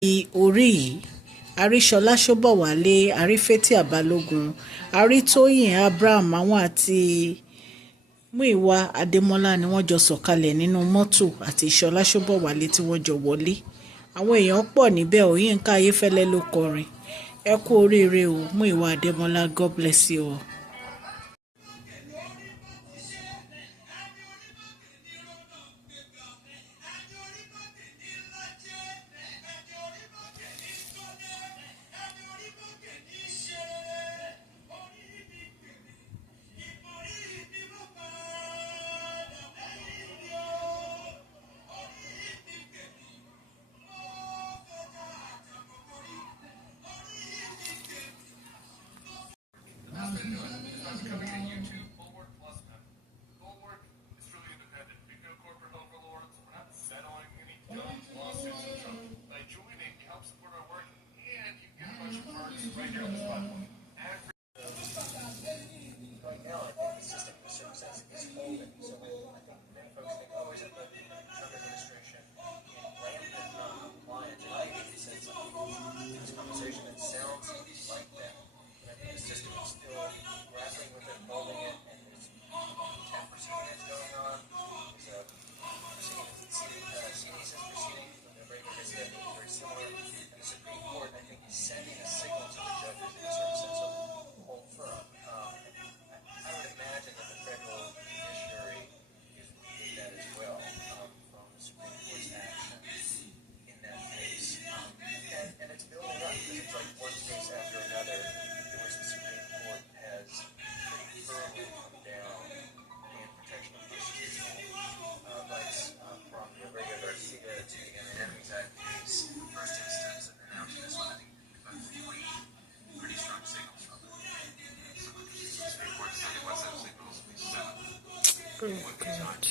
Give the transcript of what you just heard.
orí yìí a rí Ṣọlá Ṣóbọ̀wálé, a rí Fathia Balógun, a rí Tóyìn Abraham, àwọn àti Múyìwá Adémọ́lá ni wọ́n jọ sọ̀kalẹ̀ nínú mọ́tò àti Ṣọlá Ṣóbọ̀wálé tí wọ́n jọ wọlé. Àwọn èèyàn pọ̀ níbẹ̀ o. Yínká Ayéfẹ́lẹ́ ló kọrin. Ẹ kú oríire o Múyìwá Adémọ́lá, God bless you all. Oh, God.